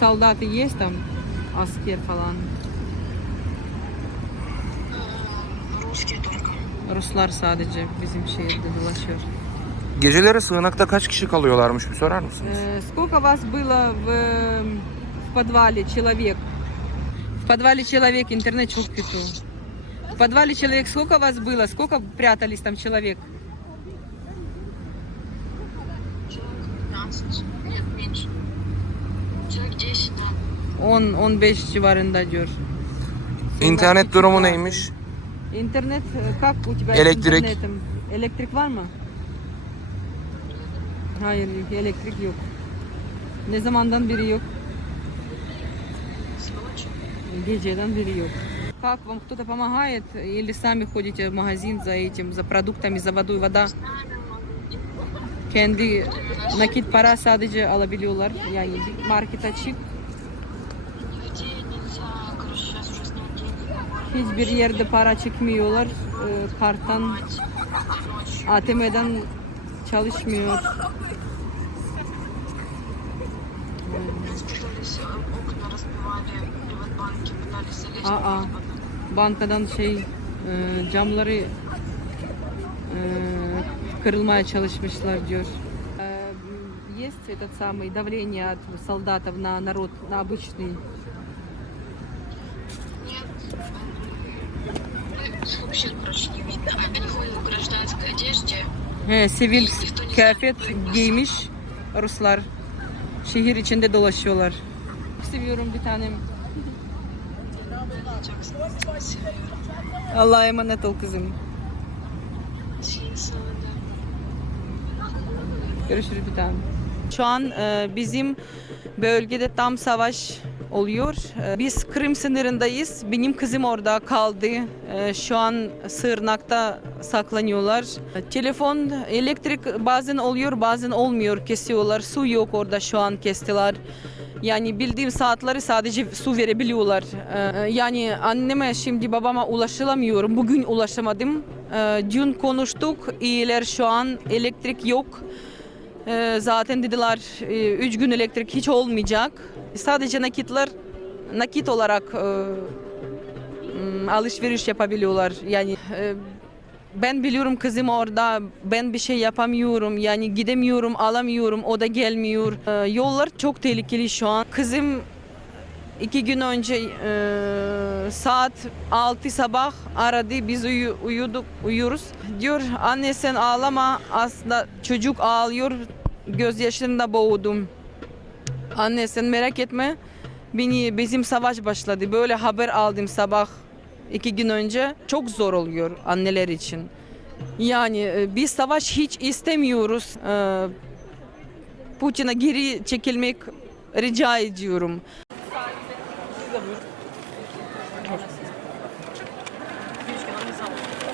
солдаты есть там? Asker falan. Русские только. Ruslar sadece bizim şehirde dolaşıyor. Geceleri sığınakta kaç kişi kalıyorlarmış bir sorar mısınız? Э, Сколько вас было в, в подвале человек? В подвале человек, интернет çok kötü. В подвале человек, сколько вас было? Сколько прятались там человек? Человек 15. Нет, меньше. Человек 10, да. 10-15 civarında diyor. İnternet durumu neymiş? İnternet e, как у тебя Elektrik. с интернетом? Elektrik var mı? Hayır yok, elektrik yok. Ne zamandan beri yok? С ночи. Geceden beri yok. Как вам кто-то помогает? Или сами ходите в магазин за этим, за продуктами, за водой, вода? Kendi nakit para sadece alabiliyorlar. Yani market açık. Hiçbir yerde para çekmiyorlar. Ee, karttan, ATM'den çalışmıyor. Aa, bankadan şey e, camları kırılmaya çalışmışlar diyor. Э, Есть этот самый давление от солдатов на народ, на обычный. Нет. Ну, Вообще, короче, не видно. Они ходят в гражданской одежде. He, sivil kıyafet giymiş Ruslar. Şehir içinde dolaşıyorlar. Seviyorum bir tanem. Çok seviyorum. Allah'a emanet ol kızım. Şey, sana da. Görüşürüz bir tanem. Şu an e, bizim bölgede tam savaş oluyor. E, biz Kırım sınırındayız. Benim kızım orada kaldı. E, şu an sığınakta saklanıyorlar. E, telefon, elektrik bazen oluyor bazen olmuyor. Kesiyorlar. Su yok orada şu an kestiler. Yani bildiğim saatleri sadece su verebiliyorlar. E, yani anneme şimdi babama ulaşılamıyorum. Bugün ulaşamadım. E, dün konuştuk. İyiler şu an. Elektrik yok. Ee, zaten dediler 3 gün elektrik hiç olmayacak. Sadece nakitler nakit olarak e, alışveriş yapabiliyorlar. Yani e, ben biliyorum kızım orada ben bir şey yapamıyorum yani gidemiyorum alamıyorum o da gelmiyor. Ee, yollar çok tehlikeli şu an. Kızım iki gün önce e, saat 6 sabah aradı biz uyu, uyuduk uyuyoruz. Diyor anne sen ağlama aslında çocuk ağlıyor gözyaşlarında boğdum. Anne sen merak etme beni bizim savaş başladı böyle haber aldım sabah iki gün önce çok zor oluyor anneler için. Yani e, biz savaş hiç istemiyoruz. Ee, Putin'e geri çekilmek rica ediyorum. results.